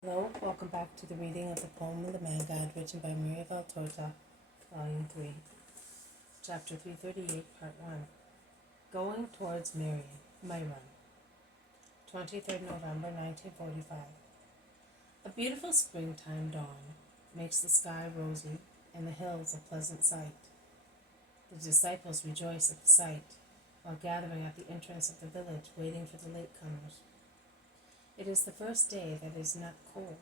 Hello, welcome back to the reading of the poem of the Man God, written by Maria Valtorta, Volume 3, Chapter 338, Part 1. Going towards Meiron, 23rd November 1945. A beautiful springtime dawn makes the sky rosy and the hills a pleasant sight. The disciples rejoice at the sight, while gathering at the entrance of the village, waiting for the latecomers. It is the first day that is not cold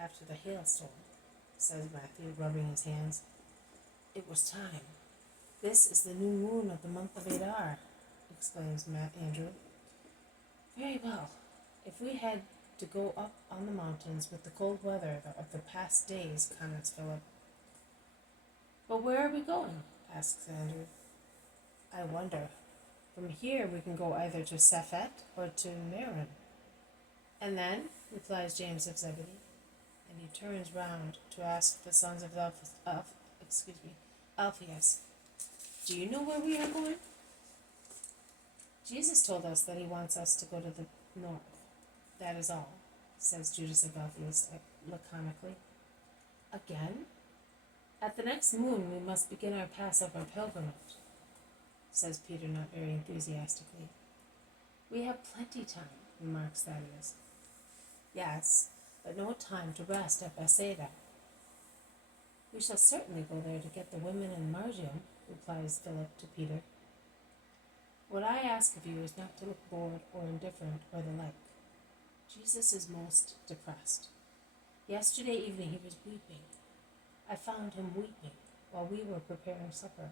after the hailstorm, says Matthew, rubbing his hands. It was time. This is the new moon of the month of Adar, exclaims Andrew. Very well. If we had to go up on the mountains with the cold weather of the past days, comments Philip. But where are we going? Asks Andrew. I wonder. From here we can go either to Safet or to Meiron. And then, replies James of Zebedee, and he turns round to ask the sons of Alphaeus, do you know where we are going? Jesus told us that he wants us to go to the north. That is all, says Judas of Alphaeus laconically. Again? At the next moon we must begin our Passover pilgrimage, says Peter not very enthusiastically. We have plenty time, remarks Thaddeus. Yes, but no time to rest at Bethsaida. We shall certainly go there to get the women in Margium, replies Philip to Peter. What I ask of you is not to look bored or indifferent or the like. Jesus is most depressed. Yesterday evening he was weeping. I found him weeping while we were preparing supper.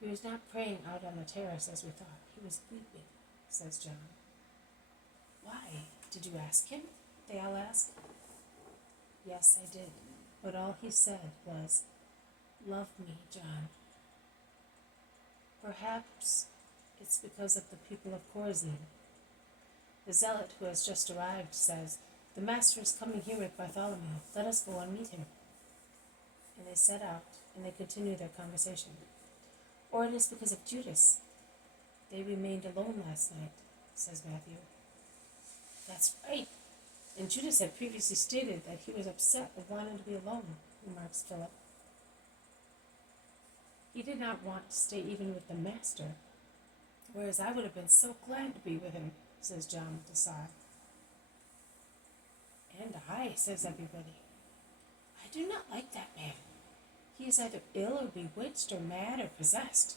He was not praying out on the terrace as we thought. He was weeping, says John. Why? Did you ask him? They all ask. Yes, I did, but all he said was, love me, John. Perhaps it's because of the people of Chorazin. The zealot who has just arrived says, the master is coming here with Bartholomew. Let us go and meet him. And they set out, and they continue their conversation. Or it is because of Judas. They remained alone last night, says Matthew. That's right. And Judas had previously stated that he was upset and wanted to be alone, remarks Philip. He did not want to stay even with the master, whereas I would have been so glad to be with him, says John with a sigh. And I, says everybody. I do not like that man. He is either ill or bewitched or mad or possessed.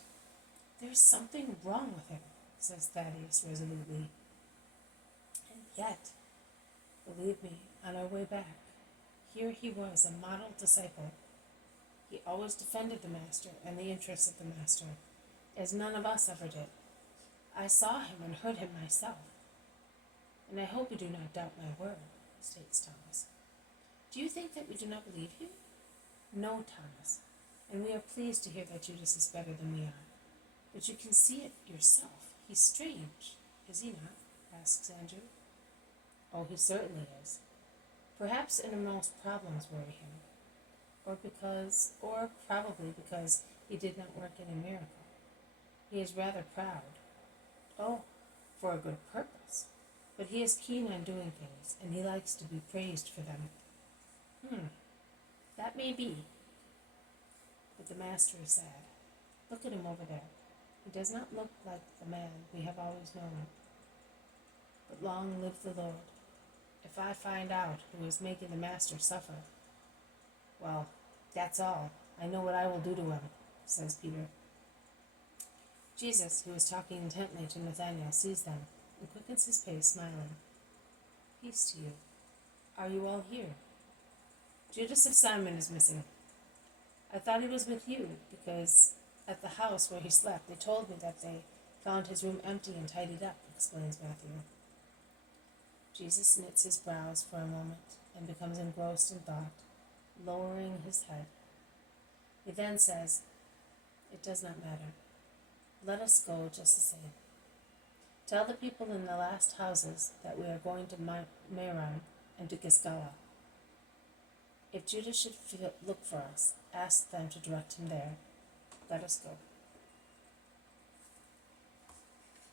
There is something wrong with him, says Thaddeus resolutely. And yet, believe me, on our way back, here he was, a model disciple. He always defended the master and the interests of the master, as none of us ever did. I saw him and heard him myself. And I hope you do not doubt my word, states Thomas. Do you think that we do not believe you? No, Thomas, and we are pleased to hear that Judas is better than we are. But you can see it yourself. He's strange, is he not? Asks Andrew. Oh, he certainly is. Perhaps innermost problems worry him, or probably because he did not work any miracle. He is rather proud. Oh, for a good purpose. But he is keen on doing things, and he likes to be praised for them. That may be. But the master is sad. Look at him over there. He does not look like the man we have always known. But long live the Lord. If I find out who is making the master suffer, well, that's all. I know what I will do to him, says Peter. Jesus, who is talking intently to Nathanael, sees them and quickens his pace, smiling. Peace to you. Are you all here? Judas of Simon is missing. I thought he was with you, because at the house where he slept, they told me that they found his room empty and tidied up, explains Matthew. Jesus knits his brows for a moment and becomes engrossed in thought, lowering his head. He then says, it does not matter. Let us go just the same. Tell the people in the last houses that we are going to Meiron and to Gisgala. If Judas should look for us, ask them to direct him there. Let us go.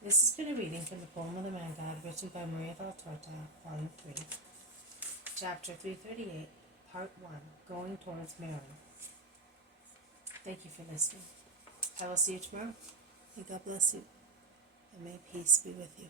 This has been a reading from the poem of the Man God, written by Maria Valtorta, Volume 3, Chapter 338, Part 1, Going Towards Meiron. Thank you for listening. I will see you tomorrow. May God bless you, and may peace be with you.